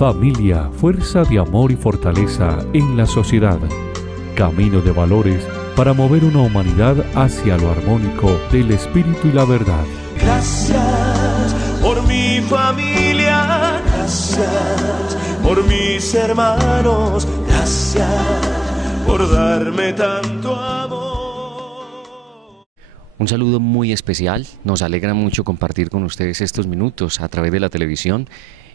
Familia, fuerza de amor y fortaleza en la sociedad. Camino de valores para mover una humanidad hacia lo armónico del espíritu y la verdad. Gracias por mi familia, gracias por mis hermanos, gracias por darme tanto amor. Un saludo muy especial, nos alegra mucho compartir con ustedes estos minutos a través de la televisión.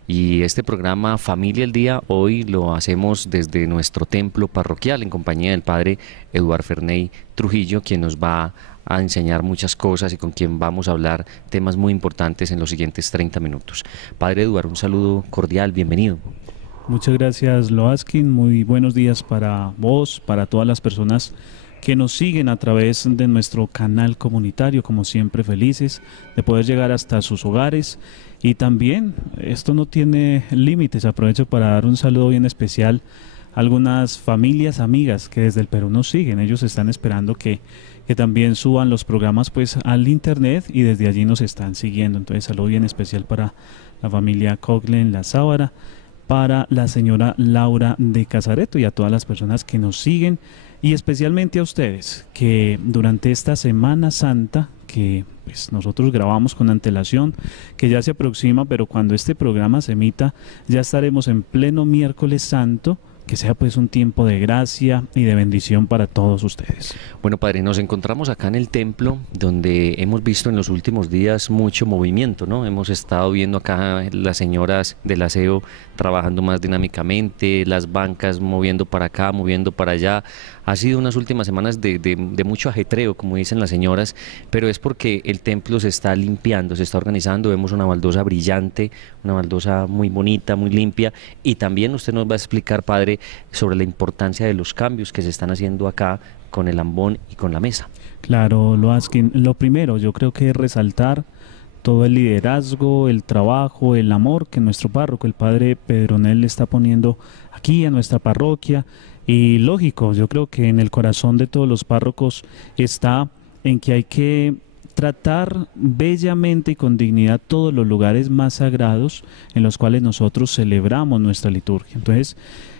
Y este programa Familia el Día hoy lo hacemos desde nuestro templo parroquial en compañía del padre Eduard Ferney Trujillo, quien nos va a enseñar muchas cosas y con quien vamos a hablar temas muy importantes en los siguientes 30 minutos. Padre Eduard, un saludo cordial, bienvenido. Muchas gracias, Loaskin, muy buenos días para vos, para todas las personas que nos siguen a través de nuestro canal comunitario, como siempre felices de poder llegar hasta sus hogares. Y también, esto no tiene límites, aprovecho para dar un saludo bien especial a algunas familias amigas que desde el Perú nos siguen. Ellos están esperando que también suban los programas pues al internet y desde allí nos están siguiendo. Entonces, saludo bien especial para la familia Cogle en La Sábara, para la señora Laura de Casareto y a todas las personas que nos siguen, y especialmente a ustedes que durante esta Semana Santa, que pues nosotros grabamos con antelación, que ya se aproxima, pero cuando este programa se emita ya estaremos en pleno miércoles santo, que sea pues un tiempo de gracia y de bendición para todos ustedes. Bueno, padre, nos encontramos acá en el templo donde hemos visto en los últimos días mucho movimiento, ¿no? Hemos estado viendo acá las señoras del aseo trabajando más dinámicamente, las bancas moviendo para acá, moviendo para allá. Ha sido unas últimas semanas de mucho ajetreo, como dicen las señoras, pero es porque el templo se está limpiando, se está organizando. Vemos una baldosa brillante, una baldosa muy bonita, muy limpia, y también usted nos va a explicar, padre, sobre la importancia de los cambios que se están haciendo acá con el ambón y con la mesa. Claro, Loaskin, lo primero yo creo que es resaltar todo el liderazgo, el trabajo, el amor que nuestro párroco, el padre Pedronel, le está poniendo aquí a nuestra parroquia. Y lógico, yo creo que en el corazón de todos los párrocos está en que hay que tratar bellamente y con dignidad todos los lugares más sagrados en los cuales nosotros celebramos nuestra liturgia. Entonces,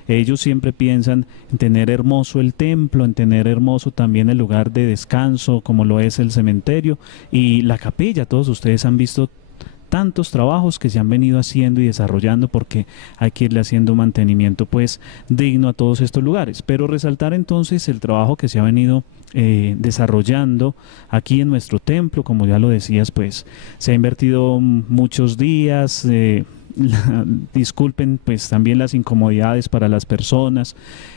ellos siempre piensan en tener hermoso el templo, en tener hermoso también el lugar de descanso, como lo es el cementerio y la capilla. Todos ustedes han visto tantos trabajos que se han venido haciendo y desarrollando, porque hay que irle haciendo un mantenimiento pues digno a todos estos lugares. Pero resaltar entonces el trabajo que se ha venido desarrollando aquí en nuestro templo. Como ya lo decías, pues se ha invertido muchos días. Disculpen pues también las incomodidades para las personas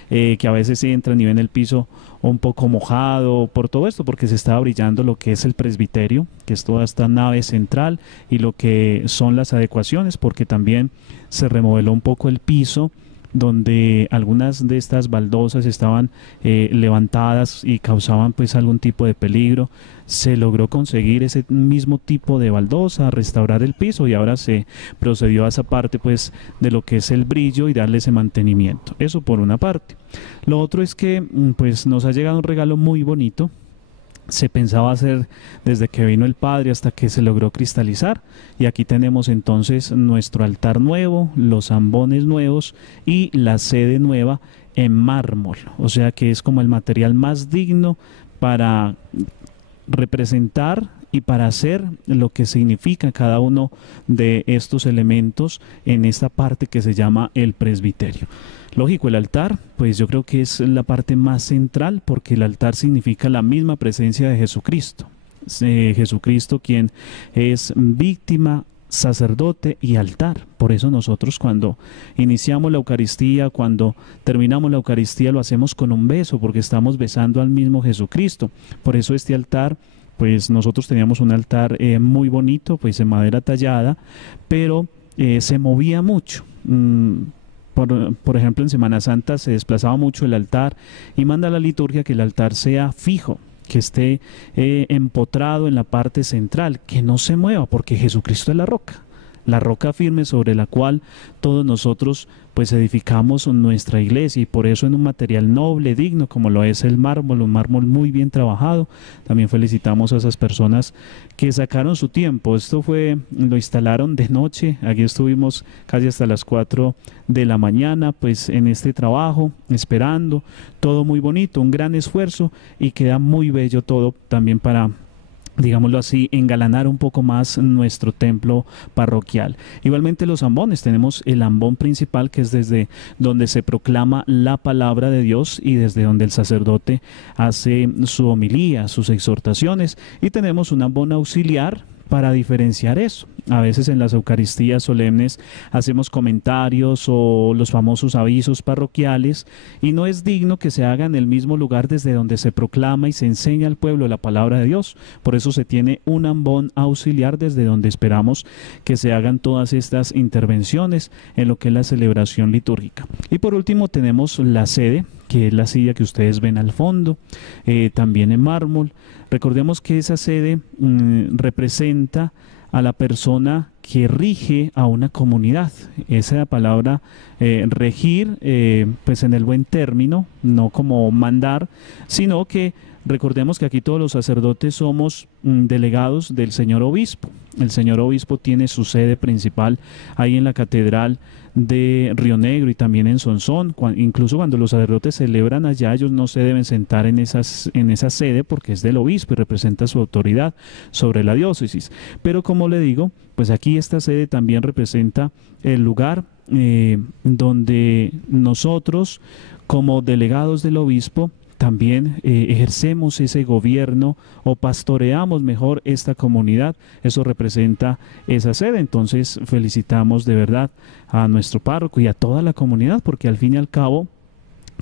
que a veces entran y ven el piso un poco mojado por todo esto, porque se está brillando lo que es el presbiterio, que es toda esta nave central, y lo que son las adecuaciones, porque también se remodeló un poco el piso, donde algunas de estas baldosas estaban levantadas y causaban pues algún tipo de peligro. Se logró conseguir ese mismo tipo de baldosa, restaurar el piso, y ahora se procedió a esa parte pues de lo que es el brillo y darle ese mantenimiento. Eso por una parte. Lo otro es que pues nos ha llegado un regalo muy bonito. Se pensaba hacer desde que vino el padre hasta que se logró cristalizar, y aquí tenemos entonces nuestro altar nuevo, los ambones nuevos y la sede nueva en mármol, o sea que es como el material más digno para representar y para hacer lo que significa cada uno de estos elementos en esta parte que se llama el presbiterio. Lógico, el altar, pues yo creo que es la parte más central, porque el altar significa la misma presencia de Jesucristo. Jesucristo, quien es víctima, sacerdote y altar. Por eso nosotros cuando iniciamos la Eucaristía, cuando terminamos la Eucaristía, lo hacemos con un beso, porque estamos besando al mismo Jesucristo. Por eso este altar, pues nosotros teníamos un altar muy bonito, pues en madera tallada, pero se movía mucho. Por ejemplo, en Semana Santa se desplazaba mucho el altar, y manda la liturgia que el altar sea fijo, que esté empotrado en la parte central, que no se mueva, porque Jesucristo es la roca. la roca firme sobre la cual todos nosotros pues edificamos nuestra iglesia, y por eso en un material noble, digno, como lo es el mármol, un mármol muy bien trabajado. También felicitamos a esas personas que sacaron su tiempo. Esto lo instalaron de noche, aquí estuvimos casi hasta las 4 de la mañana pues en este trabajo, esperando, todo muy bonito, un gran esfuerzo, y queda muy bello todo también para, digámoslo así, engalanar un poco más nuestro templo parroquial. Igualmente los ambones, tenemos el ambón principal, que es desde donde se proclama la palabra de Dios y desde donde el sacerdote hace su homilía, sus exhortaciones, y tenemos un ambón auxiliar para diferenciar eso. A veces en las Eucaristías solemnes hacemos comentarios o los famosos avisos parroquiales, y no es digno que se haga en el mismo lugar desde donde se proclama y se enseña al pueblo la palabra de Dios. Por eso se tiene un ambón auxiliar desde donde esperamos que se hagan todas estas intervenciones en lo que es la celebración litúrgica. Y por último tenemos la sede, que es la silla que ustedes ven al fondo, también en mármol. Recordemos que esa sede representa a la persona que rige a una comunidad. Esa palabra regir, pues en el buen término, no como mandar, sino que recordemos que aquí todos los sacerdotes somos delegados del señor obispo. El señor obispo tiene su sede principal ahí en la catedral de Río Negro y también en Sonsón. Incluso cuando los sacerdotes celebran allá, ellos no se deben sentar en esa sede, porque es del obispo y representa su autoridad sobre la diócesis. Pero como le digo, pues aquí esta sede también representa el lugar donde nosotros, como delegados del obispo, también ejercemos ese gobierno o pastoreamos mejor esta comunidad. Eso representa esa sede. Entonces felicitamos de verdad a nuestro párroco y a toda la comunidad, porque al fin y al cabo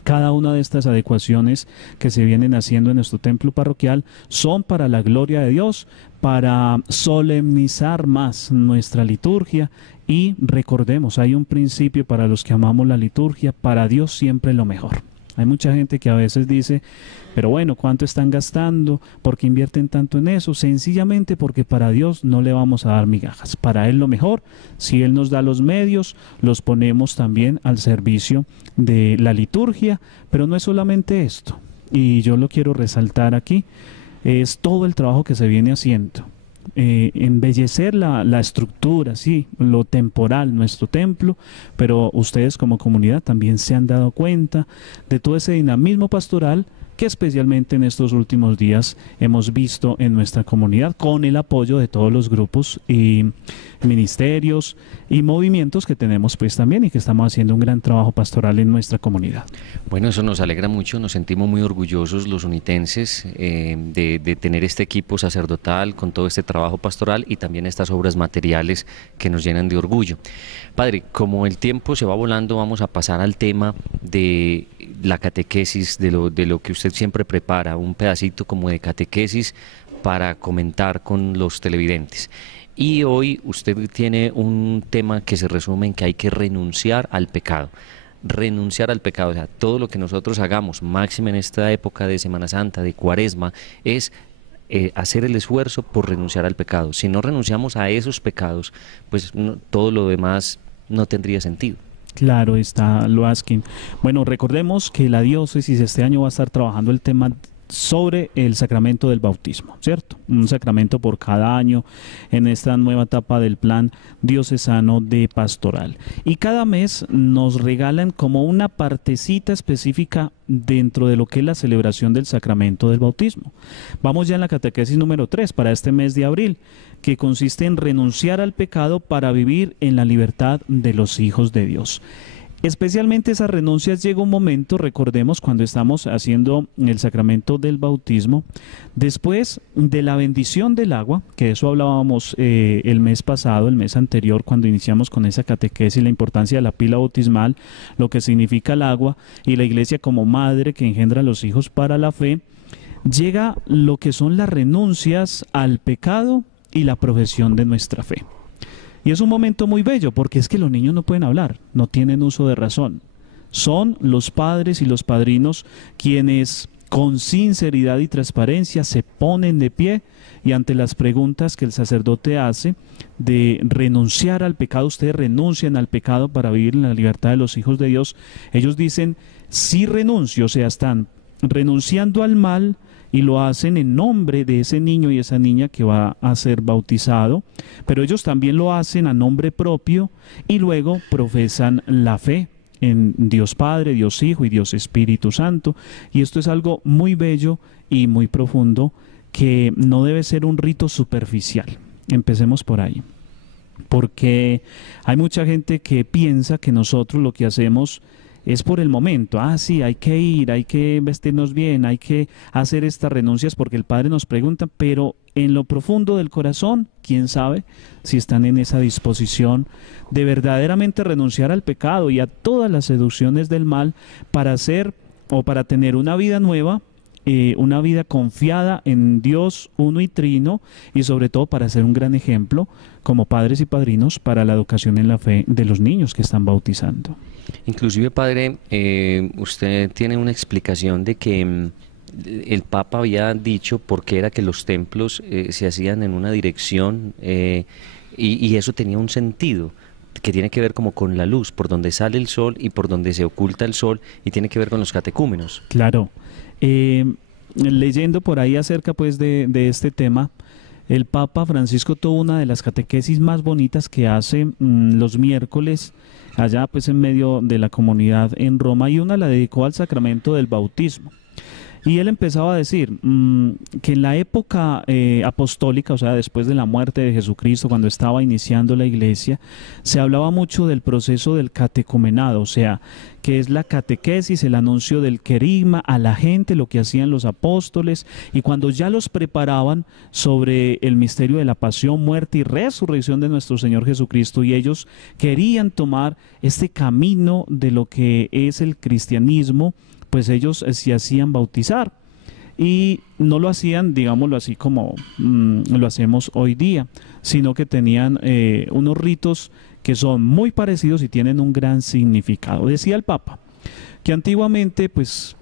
cada una de estas adecuaciones que se vienen haciendo en nuestro templo parroquial son para la gloria de Dios, para solemnizar más nuestra liturgia. Y recordemos, hay un principio para los que amamos la liturgia: para Dios siempre lo mejor. Hay mucha gente que a veces dice, pero bueno, ¿cuánto están gastando? ¿Por qué invierten tanto en eso? Sencillamente porque para Dios no le vamos a dar migajas. Para Él lo mejor. Si Él nos da los medios, los ponemos también al servicio de la liturgia. Pero no es solamente esto, y yo lo quiero resaltar aquí, es todo el trabajo que se viene haciendo. Embellecer la estructura, sí, lo temporal, nuestro templo, pero ustedes como comunidad también se han dado cuenta de todo ese dinamismo pastoral que especialmente en estos últimos días hemos visto en nuestra comunidad, con el apoyo de todos los grupos y ministerios y movimientos que tenemos pues también, y que estamos haciendo un gran trabajo pastoral en nuestra comunidad. Bueno, eso nos alegra mucho, nos sentimos muy orgullosos los unitenses de tener este equipo sacerdotal con todo este trabajo pastoral y también estas obras materiales que nos llenan de orgullo. Padre, como el tiempo se va volando, vamos a pasar al tema de la catequesis, de lo que usted siempre prepara, un pedacito como de catequesis para comentar con los televidentes. Y hoy usted tiene un tema que se resume en que hay que renunciar al pecado. Renunciar al pecado, o sea, todo lo que nosotros hagamos, máximo en esta época de Semana Santa, de Cuaresma, es hacer el esfuerzo por renunciar al pecado. Si no renunciamos a esos pecados, pues todo lo demás no tendría sentido. Claro, está Loaskin. Bueno, recordemos que la diócesis este año va a estar trabajando el tema sobre el sacramento del bautismo, ¿cierto? Un sacramento por cada año en esta nueva etapa del plan diocesano de pastoral. Y cada mes nos regalan como una partecita específica dentro de lo que es la celebración del sacramento del bautismo. Vamos ya en la catequesis número 3 para este mes de abril, que consiste en renunciar al pecado para vivir en la libertad de los hijos de Dios. Especialmente esas renuncias llega un momento, recordemos, cuando estamos haciendo el sacramento del bautismo, después de la bendición del agua, que eso hablábamos el mes pasado, el mes anterior, cuando iniciamos con esa catequesis, la importancia de la pila bautismal, lo que significa el agua y la iglesia como madre que engendra a los hijos para la fe, llega lo que son las renuncias al pecado y la profesión de nuestra fe. Y es un momento muy bello, porque es que los niños no pueden hablar, no tienen uso de razón. Son los padres y los padrinos quienes con sinceridad y transparencia se ponen de pie y ante las preguntas que el sacerdote hace de renunciar al pecado, ustedes renuncian al pecado para vivir en la libertad de los hijos de Dios, ellos dicen, sí renuncio, o sea, están renunciando al mal y lo hacen en nombre de ese niño y esa niña que va a ser bautizado, pero ellos también lo hacen a nombre propio y luego profesan la fe en Dios Padre, Dios Hijo y Dios Espíritu Santo. Y esto es algo muy bello y muy profundo que no debe ser un rito superficial. Empecemos por ahí. Porque hay mucha gente que piensa que nosotros lo que hacemos es por el momento. Ah, sí, hay que ir, hay que vestirnos bien, hay que hacer estas renuncias porque el Padre nos pregunta, pero en lo profundo del corazón, quién sabe si están en esa disposición de verdaderamente renunciar al pecado y a todas las seducciones del mal para hacer o para tener una vida nueva, una vida confiada en Dios uno y trino y sobre todo para ser un gran ejemplo como padres y padrinos para la educación en la fe de los niños que están bautizando. Inclusive, padre, usted tiene una explicación de que el Papa había dicho por qué era que los templos se hacían en una dirección y eso tenía un sentido que tiene que ver como con la luz, por donde sale el sol y por donde se oculta el sol, y tiene que ver con los catecúmenos. Claro. Leyendo por ahí acerca pues de este tema, el Papa Francisco tuvo una de las catequesis más bonitas que hace los miércoles allá pues en medio de la comunidad en Roma, y una la dedicó al sacramento del bautismo. Y él empezaba a decir que en la época apostólica, o sea, después de la muerte de Jesucristo, cuando estaba iniciando la iglesia, se hablaba mucho del proceso del catecumenado, o sea, que es la catequesis, el anuncio del querigma a la gente, lo que hacían los apóstoles, y cuando ya los preparaban sobre el misterio de la pasión, muerte y resurrección de nuestro Señor Jesucristo, y ellos querían tomar este camino de lo que es el cristianismo, pues ellos se hacían bautizar y no lo hacían, digámoslo así, como lo hacemos hoy día, sino que tenían unos ritos que son muy parecidos y tienen un gran significado. Decía el Papa que antiguamente pues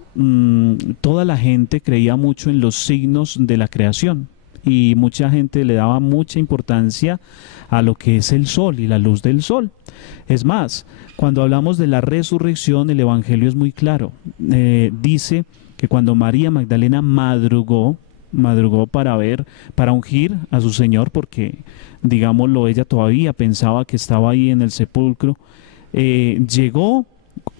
toda la gente creía mucho en los signos de la creación y mucha gente le daba mucha importancia a lo que es el sol y la luz del sol. Es más, cuando hablamos de la resurrección, el Evangelio es muy claro. Dice que cuando María Magdalena madrugó para ungir a su Señor, porque, digámoslo, ella todavía pensaba que estaba ahí en el sepulcro, llegó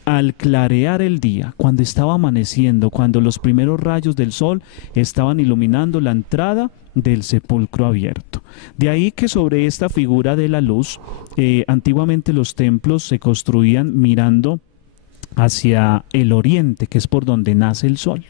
al clarear el día, cuando estaba amaneciendo, cuando los primeros rayos del sol estaban iluminando la entrada del sepulcro abierto. De ahí que sobre esta figura de la luz, antiguamente los templos se construían mirando hacia el oriente, que es por donde nace el sol.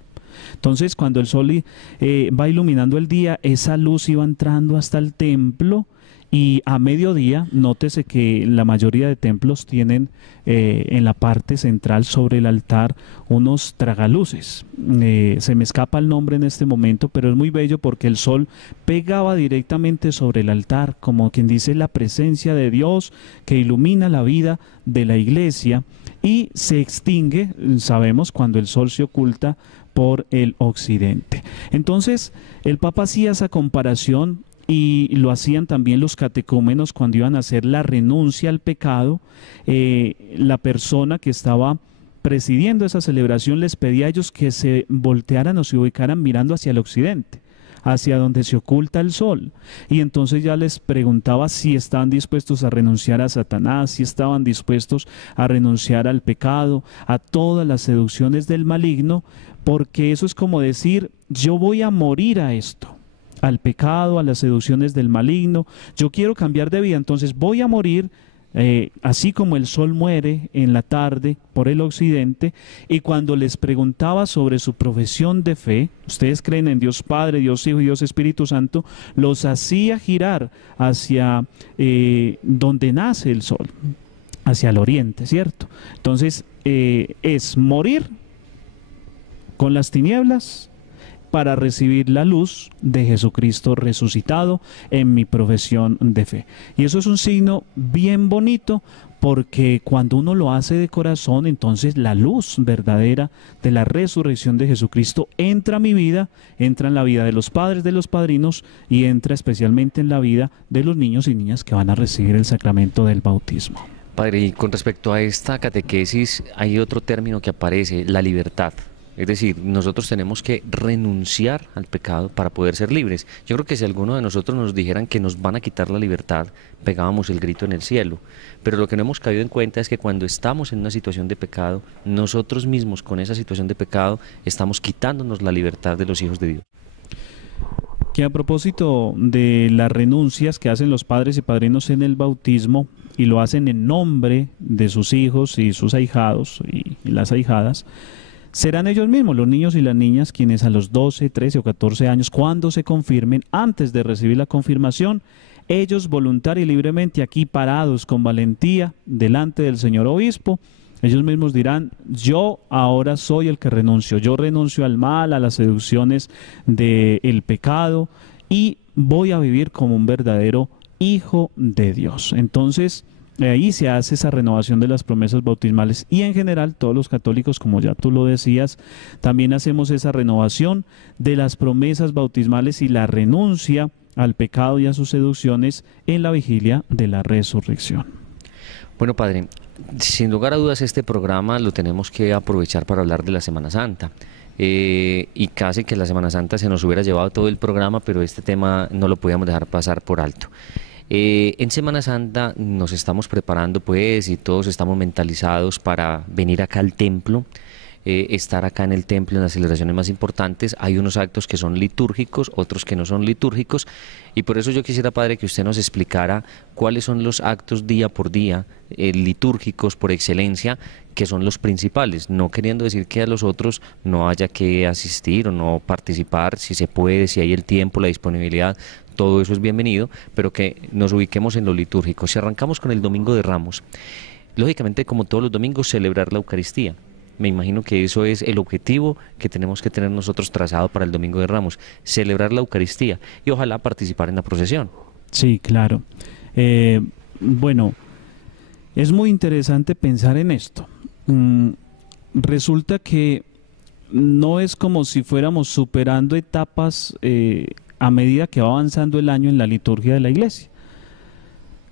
Entonces, cuando el sol va iluminando el día, esa luz iba entrando hasta el templo. Y a mediodía, nótese que la mayoría de templos tienen en la parte central sobre el altar unos tragaluces. Se me escapa el nombre en este momento, pero es muy bello porque el sol pegaba directamente sobre el altar, como quien dice la presencia de Dios que ilumina la vida de la iglesia, y se extingue, sabemos, cuando el sol se oculta por el occidente. Entonces, el Papa hacía esa comparación. Y lo hacían también los catecúmenos cuando iban a hacer la renuncia al pecado. La persona que estaba presidiendo esa celebración les pedía a ellos que se voltearan o se ubicaran mirando hacia el occidente, hacia donde se oculta el sol. Y entonces ya les preguntaba si estaban dispuestos a renunciar a Satanás, si estaban dispuestos a renunciar al pecado, a todas las seducciones del maligno, porque eso es como decir, yo voy a morir a esto, al pecado, a las seducciones del maligno. Yo quiero cambiar de vida, entonces voy a morir, así como el sol muere en la tarde por el occidente. Y cuando les preguntaba sobre su profesión de fe, ustedes creen en Dios Padre, Dios Hijo y Dios Espíritu Santo, los hacía girar hacia donde nace el sol, hacia el oriente, ¿cierto? Entonces es morir con las tinieblas para recibir la luz de Jesucristo resucitado en mi profesión de fe. Y eso es un signo bien bonito porque cuando uno lo hace de corazón, entonces la luz verdadera de la resurrección de Jesucristo entra a mi vida, entra en la vida de los padres, de los padrinos, y entra especialmente en la vida de los niños y niñas que van a recibir el sacramento del bautismo. Padre, y con respecto a esta catequesis, hay otro término que aparece, la libertad. Es decir, nosotros tenemos que renunciar al pecado para poder ser libres. Yo creo que si alguno de nosotros nos dijeran que nos van a quitar la libertad, pegábamos el grito en el cielo. Pero lo que no hemos caído en cuenta es que cuando estamos en una situación de pecado, nosotros mismos con esa situación de pecado estamos quitándonos la libertad de los hijos de Dios. Que a propósito de las renuncias que hacen los padres y padrinos en el bautismo, y lo hacen en nombre de sus hijos y sus ahijados y las ahijadas, serán ellos mismos, los niños y las niñas, quienes a los 12, 13 o 14 años, cuando se confirmen, antes de recibir la confirmación, ellos voluntaria y libremente aquí parados con valentía delante del señor obispo, ellos mismos dirán: yo ahora soy el que renuncio, yo renuncio al mal, a las seducciones del pecado, y voy a vivir como un verdadero hijo de Dios. Entonces, ahí se hace esa renovación de las promesas bautismales, y en general todos los católicos, como ya tú lo decías, también hacemos esa renovación de las promesas bautismales y la renuncia al pecado y a sus seducciones en la vigilia de la resurrección. Bueno, Padre, sin lugar a dudas este programa lo tenemos que aprovechar para hablar de la Semana Santa. Y casi que la Semana Santa se nos hubiera llevado todo el programa, pero este tema no lo podíamos dejar pasar por alto. En Semana Santa nos estamos preparando pues y todos estamos mentalizados para venir acá al templo, estar acá en el templo en las celebraciones más importantes. Hay unos actos que son litúrgicos, otros que no son litúrgicos, y por eso yo quisiera, Padre, que usted nos explicara cuáles son los actos día por día litúrgicos por excelencia, que son los principales, no queriendo decir que a los otros no haya que asistir o no participar, si se puede, si hay el tiempo, la disponibilidad, todo eso es bienvenido, pero que nos ubiquemos en lo litúrgico. Si arrancamos con el Domingo de Ramos, lógicamente, como todos los domingos, celebrar la Eucaristía. Me imagino que eso es el objetivo que tenemos que tener nosotros trazado para el Domingo de Ramos, celebrar la Eucaristía y ojalá participar en la procesión. Sí, claro. Bueno, es muy interesante pensar en esto. Resulta que no es como si fuéramos superando etapas a medida que va avanzando el año en la liturgia de la iglesia.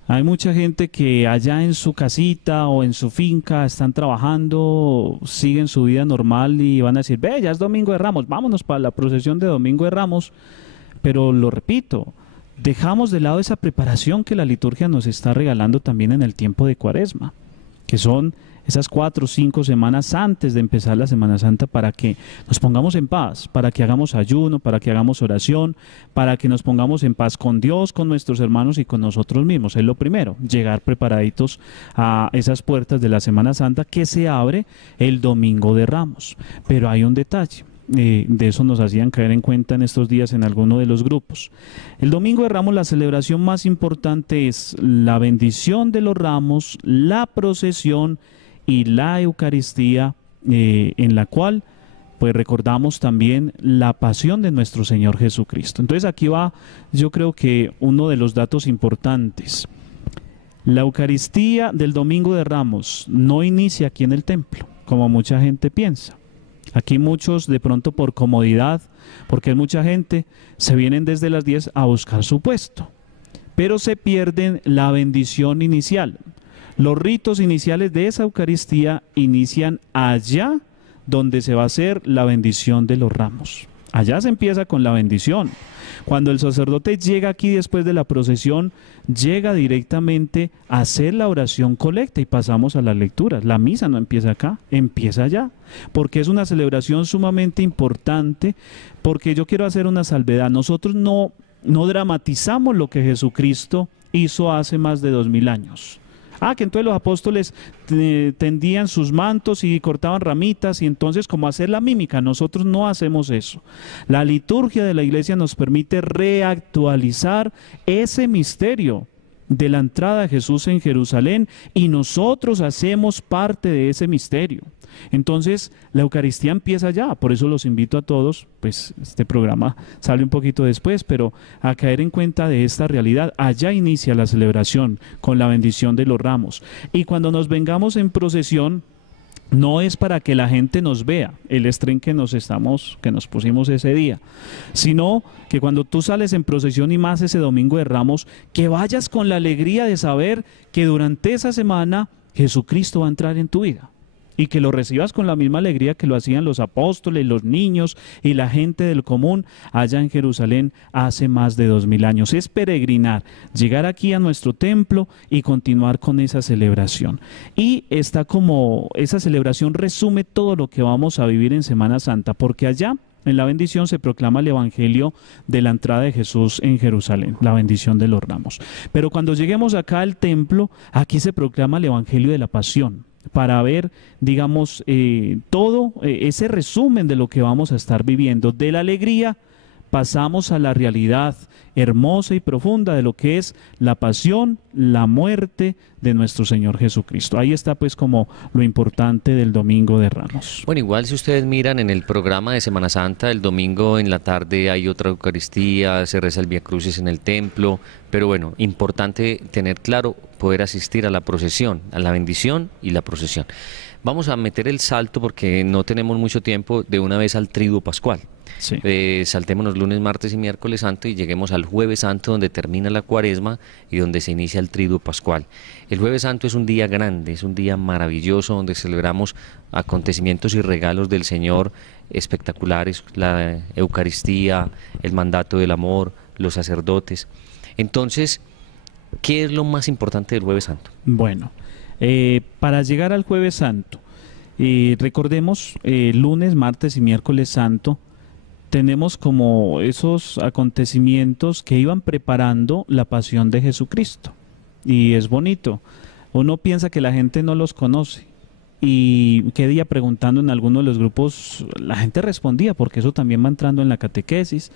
Hay mucha gente que allá en su casita o en su finca están trabajando, siguen su vida normal y van a decir: ve, ya es Domingo de Ramos, vámonos para la procesión de Domingo de Ramos. Pero lo repito, dejamos de lado esa preparación que la liturgia nos está regalando también en el tiempo de Cuaresma, que son esas 4 o 5 semanas antes de empezar la Semana Santa, para que nos pongamos en paz, para que hagamos ayuno, para que hagamos oración, para que nos pongamos en paz con Dios, con nuestros hermanos y con nosotros mismos. Es lo primero, llegar preparaditos a esas puertas de la Semana Santa que se abre el Domingo de Ramos. Pero hay un detalle. De eso nos hacían caer en cuenta en estos días en alguno de los grupos. El Domingo de Ramos, la celebración más importante es la bendición de los ramos, la procesión y la Eucaristía, en la cual pues recordamos también la pasión de nuestro Señor Jesucristo. Entonces aquí va, yo creo que uno de los datos importantes. La Eucaristía del Domingo de Ramos no inicia aquí en el templo, como mucha gente piensa. Aquí muchos, de pronto por comodidad, porque es mucha gente, se vienen desde las 10 a buscar su puesto, pero se pierden la bendición inicial. Los ritos iniciales de esa Eucaristía inician allá donde se va a hacer la bendición de los ramos. Allá se empieza con la bendición. Cuando el sacerdote llega aquí después de la procesión, llega directamente a hacer la oración colecta y pasamos a las lecturas. La misa no empieza acá, empieza allá, porque es una celebración sumamente importante, porque yo quiero hacer una salvedad. Nosotros no dramatizamos lo que Jesucristo hizo hace más de 2000 años. Que entonces los apóstoles tendían sus mantos y cortaban ramitas y entonces como hacer la mímica. Nosotros no hacemos eso. La liturgia de la iglesia nos permite reactualizar ese misterio de la entrada de Jesús en Jerusalén y nosotros hacemos parte de ese misterio. Entonces la Eucaristía empieza ya, por eso los invito a todos, pues este programa sale un poquito después, pero a caer en cuenta de esta realidad. Allá inicia la celebración con la bendición de los ramos, y cuando nos vengamos en procesión, no es para que la gente nos vea el estrén que nos pusimos ese día, sino que cuando tú sales en procesión y más ese domingo de Ramos, que vayas con la alegría de saber que durante esa semana Jesucristo va a entrar en tu vida. Y que lo recibas con la misma alegría que lo hacían los apóstoles, los niños y la gente del común allá en Jerusalén hace más de 2000 años. Es peregrinar, llegar aquí a nuestro templo y continuar con esa celebración. Y esa celebración resume todo lo que vamos a vivir en Semana Santa, porque allá en la bendición se proclama el Evangelio de la entrada de Jesús en Jerusalén, la bendición de los ramos. Pero cuando lleguemos acá al templo, aquí se proclama el Evangelio de la Pasión, para ver, digamos, todo ese resumen de lo que vamos a estar viviendo. De la alegría pasamos a la realidad hermosa y profunda de lo que es la pasión, la muerte de nuestro Señor Jesucristo. Ahí está pues como lo importante del Domingo de Ramos. Bueno, igual si ustedes miran en el programa de Semana Santa, el domingo en la tarde hay otra Eucaristía, se reza el Vía Crucis en el templo, pero bueno, importante tener claro, poder asistir a la procesión, a la bendición y la procesión. Vamos a meter el salto porque no tenemos mucho tiempo de una vez al Triduo Pascual. Sí. Saltémonos lunes, martes y miércoles santo y lleguemos al Jueves Santo, donde termina la Cuaresma y donde se inicia el Triduo Pascual. El Jueves Santo es un día grande, es un día maravilloso donde celebramos acontecimientos y regalos del Señor espectaculares, la Eucaristía, el mandato del amor, los sacerdotes. Entonces, ¿qué es lo más importante del Jueves Santo? Bueno, para llegar al Jueves Santo, recordemos, lunes, martes y miércoles santo, tenemos como esos acontecimientos que iban preparando la pasión de Jesucristo. Y es bonito. Uno piensa que la gente no los conoce. Y qué día preguntando en alguno de los grupos, la gente respondía, porque eso también va entrando en la catequesis.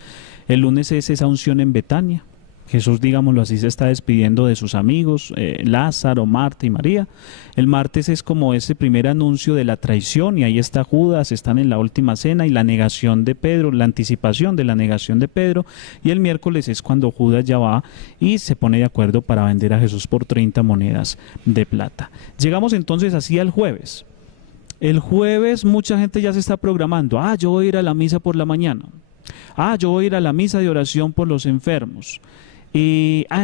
El lunes es esa unción en Betania. Jesús, digámoslo así, se está despidiendo de sus amigos, Lázaro, Marta y María. El martes es como ese primer anuncio de la traición, y ahí está Judas, están en la última cena y la negación de Pedro, la anticipación de la negación de Pedro. Y el miércoles es cuando Judas ya va y se pone de acuerdo para vender a Jesús por 30 monedas de plata. Llegamos entonces así al jueves. El jueves mucha gente ya se está programando. Yo voy a ir a la misa por la mañana. Yo voy a ir a la misa de oración por los enfermos.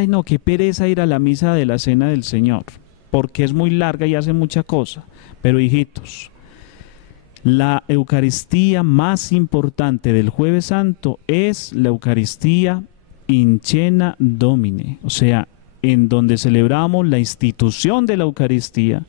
No, qué pereza ir a la misa de la Cena del Señor, porque es muy larga y hace mucha cosa. Pero hijitos, la Eucaristía más importante del Jueves Santo es la Eucaristía in cena Domine, o sea, en donde celebramos la institución de la Eucaristía,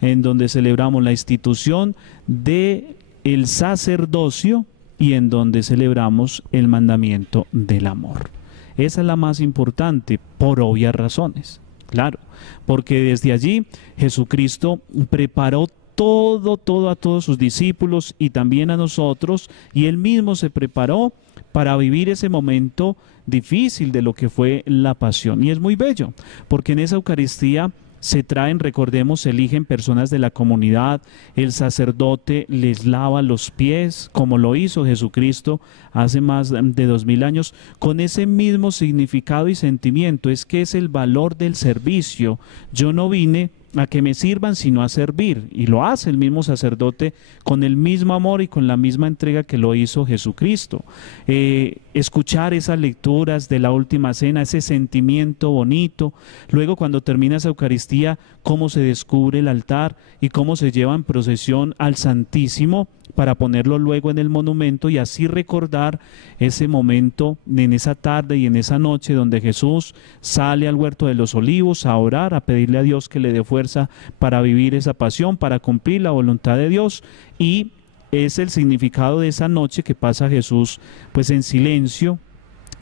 en donde celebramos la institución de el sacerdocio y en donde celebramos el mandamiento del amor. Esa es la más importante, por obvias razones, claro, porque desde allí Jesucristo preparó todo a todos sus discípulos y también a nosotros, y Él mismo se preparó para vivir ese momento difícil de lo que fue la pasión. Y es muy bello, porque en esa Eucaristía se traen, recordemos, se eligen personas de la comunidad, el sacerdote les lava los pies, como lo hizo Jesucristo hace más de 2000 años, con ese mismo significado y sentimiento. Es que es el valor del servicio. Yo no vine a que me sirvan, sino a servir, y lo hace el mismo sacerdote con el mismo amor y con la misma entrega que lo hizo Jesucristo. Escuchar esas lecturas de la última cena, ese sentimiento bonito, luego cuando termina esa Eucaristía, cómo se descubre el altar y cómo se lleva en procesión al Santísimo para ponerlo luego en el monumento, y así recordar ese momento en esa tarde y en esa noche donde Jesús sale al huerto de los olivos a orar, a pedirle a Dios que le dé fuerza para vivir esa pasión, para cumplir la voluntad de Dios. Y es el significado de esa noche que pasa Jesús pues en silencio,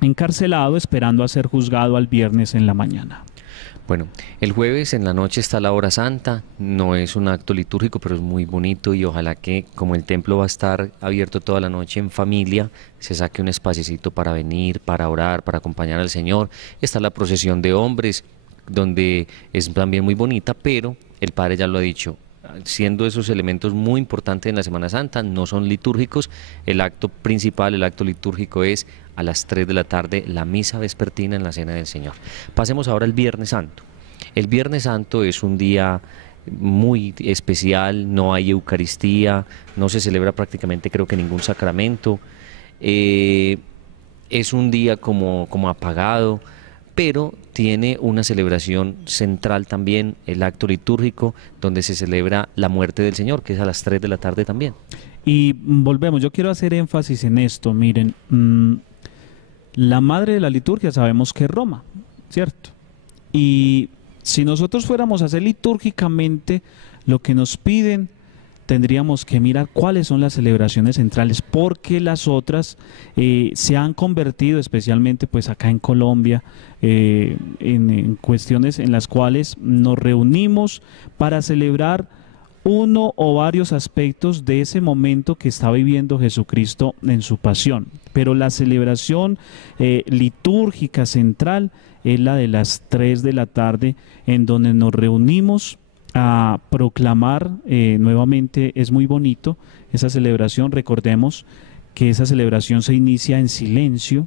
encarcelado, esperando a ser juzgado al viernes en la mañana. Bueno, el jueves en la noche está la hora santa, no es un acto litúrgico, pero es muy bonito, y ojalá que, como el templo va a estar abierto toda la noche en familia, se saque un espacecito para venir, para orar, para acompañar al Señor. Está la procesión de hombres, donde es también muy bonita, pero el Padre ya lo ha dicho, siendo esos elementos muy importantes en la Semana Santa, no son litúrgicos. El acto principal, el acto litúrgico es a las 3 de la tarde, la misa vespertina en la Cena del Señor. Pasemos ahora al Viernes Santo. El Viernes Santo es un día muy especial, no hay Eucaristía, no se celebra prácticamente creo que ningún sacramento, es un día como apagado, pero tiene una celebración central también, el acto litúrgico, donde se celebra la muerte del Señor, que es a las 3 de la tarde también. Y volvemos, yo quiero hacer énfasis en esto, miren, la madre de la liturgia sabemos que es Roma, ¿cierto? Y si nosotros fuéramos a hacer litúrgicamente lo que nos piden, tendríamos que mirar cuáles son las celebraciones centrales, porque las otras se han convertido, especialmente pues acá en Colombia, en cuestiones en las cuales nos reunimos para celebrar uno o varios aspectos de ese momento que está viviendo Jesucristo en su pasión. Pero la celebración litúrgica central es la de las 3 de la tarde, en donde nos reunimos a proclamar nuevamente. Es muy bonito esa celebración. Recordemos que esa celebración se inicia en silencio,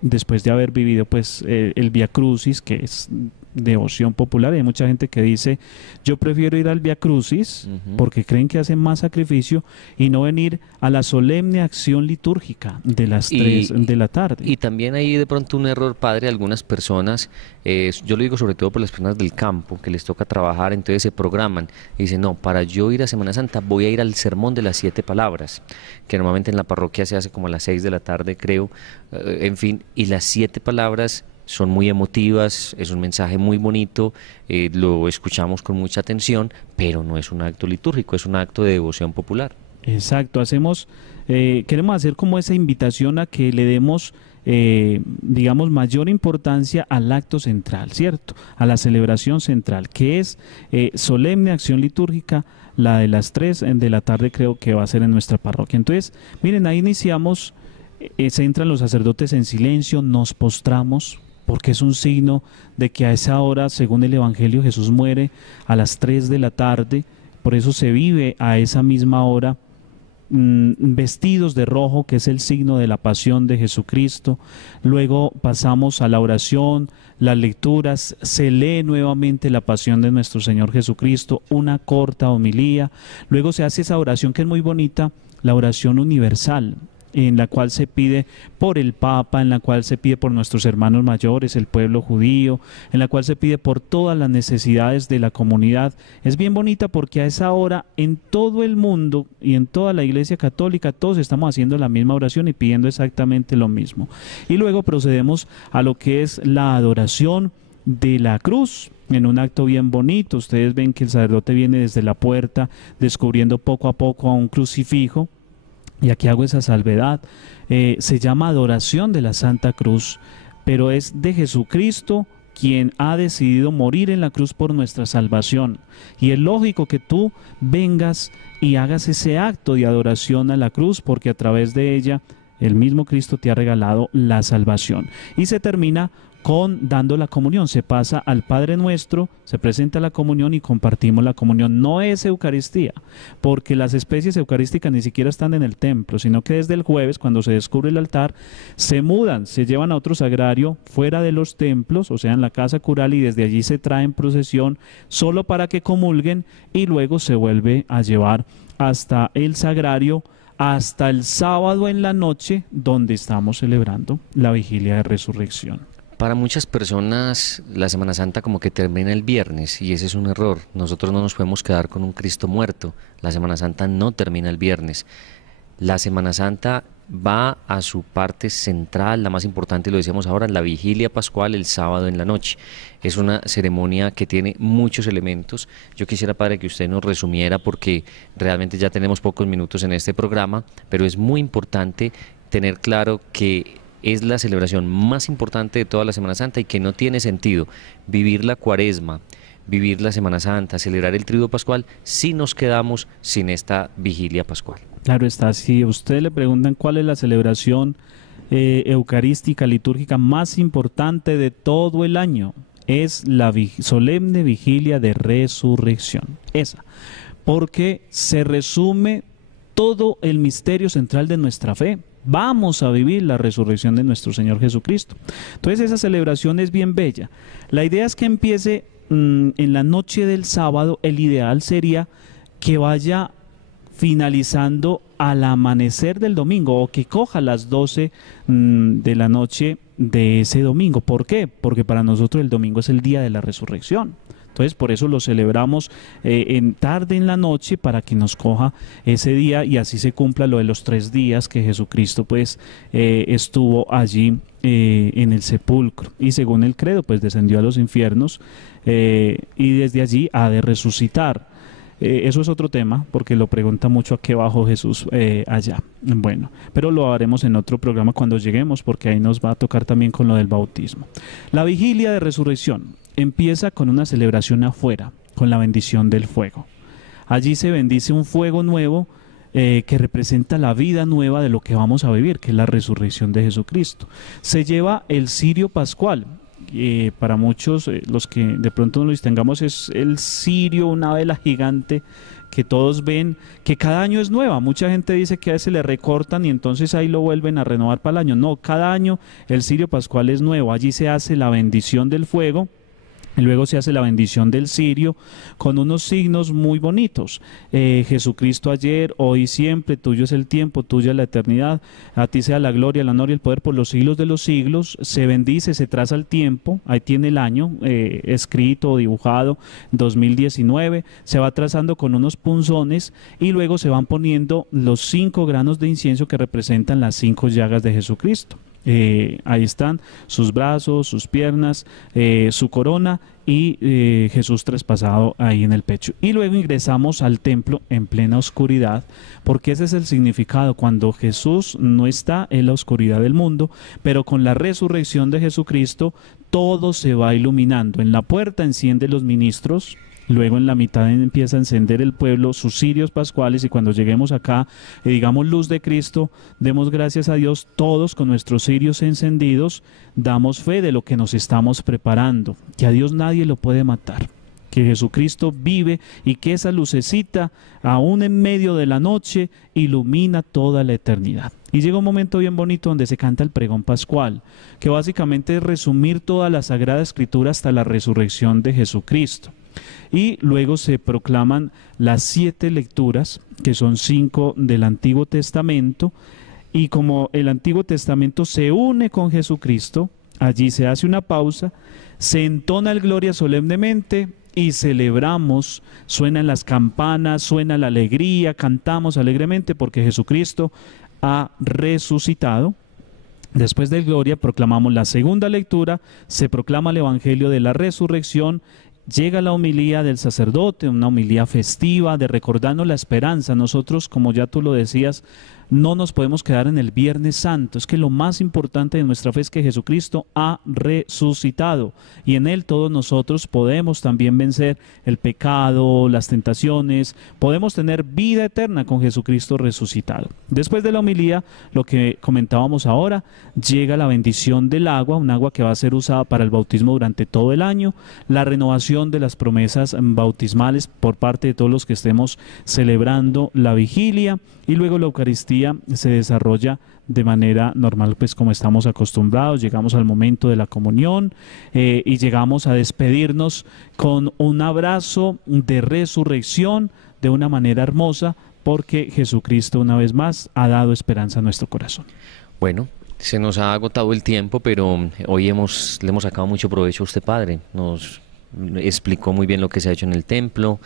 después de haber vivido pues el Vía Crucis, que es devoción popular. Hay mucha gente que dice, yo prefiero ir al Vía Crucis porque creen que hacen más sacrificio y no venir a la solemne acción litúrgica de las 3 de la tarde. Y también hay de pronto un error, padre, algunas personas, yo lo digo sobre todo por las personas del campo, que les toca trabajar, entonces se programan y dicen, no, para yo ir a Semana Santa voy a ir al sermón de las 7 palabras, que normalmente en la parroquia se hace como a las 6 de la tarde, creo, en fin, y las 7 palabras son muy emotivas, es un mensaje muy bonito, lo escuchamos con mucha atención, pero no es un acto litúrgico, es un acto de devoción popular. Exacto, queremos hacer como esa invitación a que le demos, digamos, mayor importancia al acto central, ¿cierto? A la celebración central, que es solemne acción litúrgica, la de las 3 de la tarde creo que va a ser en nuestra parroquia. Entonces, miren, ahí iniciamos, se entran los sacerdotes en silencio, nos postramos, porque es un signo de que a esa hora, según el Evangelio, Jesús muere a las 3 de la tarde, por eso se vive a esa misma hora vestidos de rojo, que es el signo de la pasión de Jesucristo. Luego pasamos a la oración, las lecturas, se lee nuevamente la pasión de nuestro Señor Jesucristo, una corta homilía. Luego se hace esa oración que es muy bonita, la oración universal, en la cual se pide por el Papa, en la cual se pide por nuestros hermanos mayores, el pueblo judío, en la cual se pide por todas las necesidades de la comunidad. Es bien bonita porque a esa hora en todo el mundo y en toda la Iglesia Católica todos estamos haciendo la misma oración y pidiendo exactamente lo mismo. Y luego procedemos a lo que es la adoración de la cruz, en un acto bien bonito. Ustedes ven que el sacerdote viene desde la puerta descubriendo poco a poco a un crucifijo. Y aquí hago esa salvedad, se llama adoración de la Santa Cruz, pero es de Jesucristo quien ha decidido morir en la cruz por nuestra salvación. Y es lógico que tú vengas y hagas ese acto de adoración a la cruz, porque a través de ella el mismo Cristo te ha regalado la salvación. Y se termina con dando la comunión, se pasa al Padre Nuestro, se presenta la comunión y compartimos la comunión. No es Eucaristía, porque las especies eucarísticas ni siquiera están en el templo, sino que desde el jueves, cuando se descubre el altar, se mudan, se llevan a otro sagrario fuera de los templos, o sea en la casa cural, y desde allí se traen procesión solo para que comulguen, y luego se vuelve a llevar hasta el sagrario, hasta el sábado en la noche, donde estamos celebrando la vigilia de resurrección. Para muchas personas la Semana Santa como que termina el viernes, y ese es un error. Nosotros no nos podemos quedar con un Cristo muerto. La Semana Santa no termina el viernes. La Semana Santa va a su parte central, la más importante, lo decíamos ahora, la vigilia pascual el sábado en la noche. Es una ceremonia que tiene muchos elementos. Yo quisiera, padre, que usted nos resumiera, porque realmente ya tenemos pocos minutos en este programa, pero es muy importante tener claro que es la celebración más importante de toda la Semana Santa y que no tiene sentido vivir la Cuaresma, vivir la Semana Santa, celebrar el Triduo Pascual si nos quedamos sin esta vigilia pascual. Claro está, si a usted le preguntan cuál es la celebración eucarística, litúrgica más importante de todo el año, es la solemne vigilia de resurrección. Esa, porque se resume todo el misterio central de nuestra fe. Vamos a vivir la resurrección de nuestro Señor Jesucristo. Entonces esa celebración es bien bella. La idea es que empiece en la noche del sábado. El ideal sería que vaya finalizando al amanecer del domingo, o que coja las 12 de la noche de ese domingo. ¿Por qué? Porque para nosotros el domingo es el día de la resurrección. Entonces por eso lo celebramos en tarde en la noche, para que nos coja ese día y así se cumpla lo de los 3 días que Jesucristo pues estuvo allí en el sepulcro, y según el credo pues descendió a los infiernos y desde allí ha de resucitar. Eso es otro tema, porque lo pregunta mucho a qué bajó Jesús allá. Bueno, pero lo haremos en otro programa cuando lleguemos, porque ahí nos va a tocar también con lo del bautismo. La vigilia de resurrección empieza con una celebración afuera, con la bendición del fuego. Allí se bendice un fuego nuevo que representa la vida nueva de lo que vamos a vivir, que es la resurrección de Jesucristo. Se lleva el cirio pascual. Para muchos, los que de pronto no lo distingamos, es el cirio, una vela gigante que todos ven, que cada año es nueva. Mucha gente dice que a veces le recortan y entonces ahí lo vuelven a renovar para el año. No, cada año el cirio pascual es nuevo. Allí se hace la bendición del fuego. Y luego se hace la bendición del cirio con unos signos muy bonitos. Jesucristo ayer, hoy y siempre, tuyo es el tiempo, tuya es la eternidad, a ti sea la gloria, el honor y el poder por los siglos de los siglos. Se bendice, se traza el tiempo, ahí tiene el año escrito o dibujado, 2019, se va trazando con unos punzones y luego se van poniendo los 5 granos de incienso que representan las 5 llagas de Jesucristo. Ahí están sus brazos, sus piernas, su corona y Jesús traspasado ahí en el pecho. Y luego ingresamos al templo en plena oscuridad, porque ese es el significado. Cuando Jesús no está en la oscuridad del mundo, pero con la resurrección de Jesucristo todo se va iluminando. En la puerta enciende los ministros. Luego en la mitad empieza a encender el pueblo sus cirios pascuales, y cuando lleguemos acá y digamos luz de Cristo, demos gracias a Dios todos con nuestros cirios encendidos, damos fe de lo que nos estamos preparando, que a Dios nadie lo puede matar, que Jesucristo vive y que esa lucecita aún en medio de la noche ilumina toda la eternidad. Y llega un momento bien bonito donde se canta el pregón pascual, que básicamente es resumir toda la Sagrada Escritura hasta la resurrección de Jesucristo. Y luego se proclaman las 7 lecturas, que son 5 del Antiguo Testamento, y como el Antiguo Testamento se une con Jesucristo, allí se hace una pausa, se entona el Gloria solemnemente y celebramos, suenan las campanas, suena la alegría, cantamos alegremente porque Jesucristo ha resucitado. Después del Gloria proclamamos la segunda lectura, se proclama el Evangelio de la Resurrección. Llega la homilía del sacerdote, una homilía festiva de recordarnos la esperanza. Nosotros, como ya tú lo decías, no nos podemos quedar en el Viernes Santo. Es que lo más importante de nuestra fe es que Jesucristo ha resucitado y en Él todos nosotros podemos también vencer el pecado, las tentaciones, podemos tener vida eterna con Jesucristo resucitado. Después de la homilía, lo que comentábamos ahora, llega la bendición del agua, un agua que va a ser usada para el bautismo durante todo el año, la renovación de las promesas bautismales por parte de todos los que estemos celebrando la vigilia, y luego la Eucaristía se desarrolla de manera normal, pues como estamos acostumbrados. Llegamos al momento de la comunión y llegamos a despedirnos con un abrazo de resurrección de una manera hermosa, porque Jesucristo una vez más ha dado esperanza a nuestro corazón. Bueno, se nos ha agotado el tiempo, pero hoy le hemos sacado mucho provecho a usted, padre. Nos explicó muy bien lo que se ha hecho en el templo,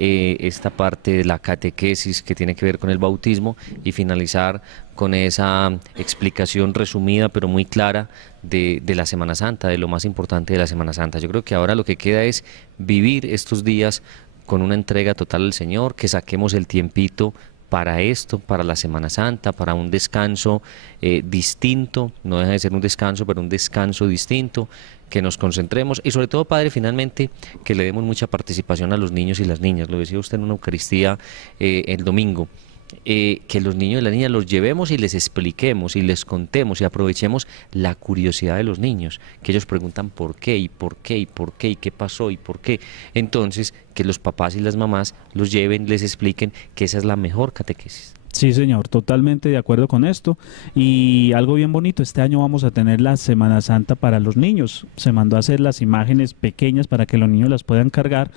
esta parte de la catequesis que tiene que ver con el bautismo, y finalizar con esa explicación resumida pero muy clara de la Semana Santa, de lo más importante de la Semana Santa. Yo creo que ahora lo que queda es vivir estos días con una entrega total al Señor, que saquemos el tiempito para esto, para la Semana Santa, para un descanso distinto. No deja de ser un descanso, pero un descanso distinto, que nos concentremos y sobre todo, padre, finalmente que le demos mucha participación a los niños y las niñas. Lo decía usted en una Eucaristía el domingo, que los niños y las niñas los llevemos y les expliquemos y les contemos y aprovechemos la curiosidad de los niños, que ellos preguntan por qué y por qué y por qué y qué pasó y por qué. Entonces, que los papás y las mamás los lleven, les expliquen que esa es la mejor catequesis. Sí, señor, totalmente de acuerdo con esto. Y algo bien bonito, este año vamos a tener la Semana Santa para los niños. Se mandó a hacer las imágenes pequeñas para que los niños las puedan cargar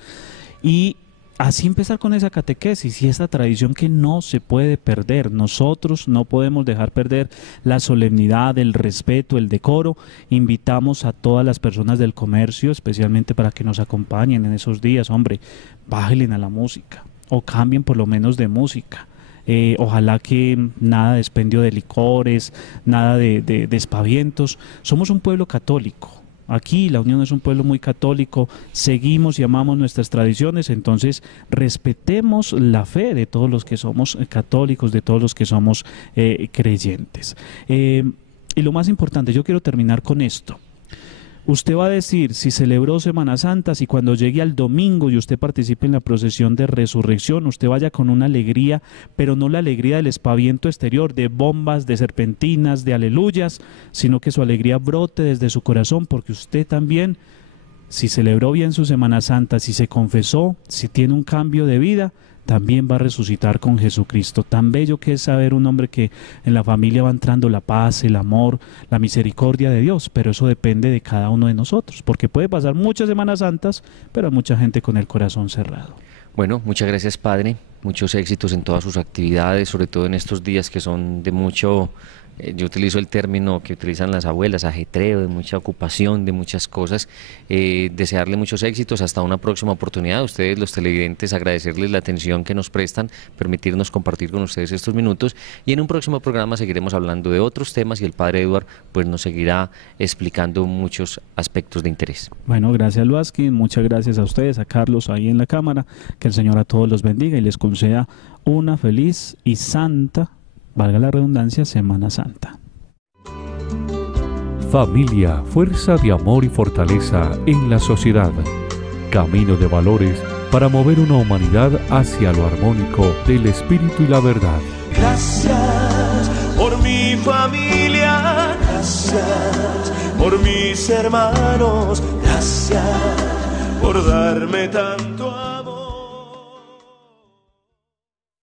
y así empezar con esa catequesis y esta tradición que no se puede perder. Nosotros no podemos dejar perder la solemnidad, el respeto, el decoro. Invitamos a todas las personas del comercio, especialmente para que nos acompañen en esos días. Hombre, bájenle a la música o cambien por lo menos de música. Ojalá que nada de expendio de licores, nada de espavientos. Somos un pueblo católico. Aquí la Unión es un pueblo muy católico, seguimos y amamos nuestras tradiciones, entonces respetemos la fe de todos los que somos católicos, de todos los que somos creyentes. Y lo más importante, yo quiero terminar con esto. Usted va a decir si celebró Semana Santa, si cuando llegue al domingo y usted participe en la procesión de resurrección, usted vaya con una alegría, pero no la alegría del espaviento exterior, de bombas, de serpentinas, de aleluyas, sino que su alegría brote desde su corazón, porque usted también, si celebró bien su Semana Santa, si se confesó, si tiene un cambio de vida, también va a resucitar con Jesucristo. Tan bello que es saber un hombre que en la familia va entrando la paz, el amor, la misericordia de Dios, pero eso depende de cada uno de nosotros, porque puede pasar muchas Semanas Santas, pero hay mucha gente con el corazón cerrado. Bueno, muchas gracias, Padre, muchos éxitos en todas sus actividades, sobre todo en estos días que son de mucho, yo utilizo el término que utilizan las abuelas, ajetreo, de mucha ocupación, de muchas cosas. Desearle muchos éxitos, hasta una próxima oportunidad. Ustedes, los televidentes, agradecerles la atención que nos prestan, permitirnos compartir con ustedes estos minutos, y en un próximo programa seguiremos hablando de otros temas y el Padre Edward pues nos seguirá explicando muchos aspectos de interés. Bueno, gracias, Luaskin, muchas gracias a ustedes, a Carlos ahí en la cámara, que el Señor a todos los bendiga y les conceda una feliz y santa, valga la redundancia, Semana Santa. Familia, fuerza de amor y fortaleza en la sociedad. Camino de valores para mover una humanidad hacia lo armónico del espíritu y la verdad. Gracias por mi familia, gracias por mis hermanos, gracias por darme tanto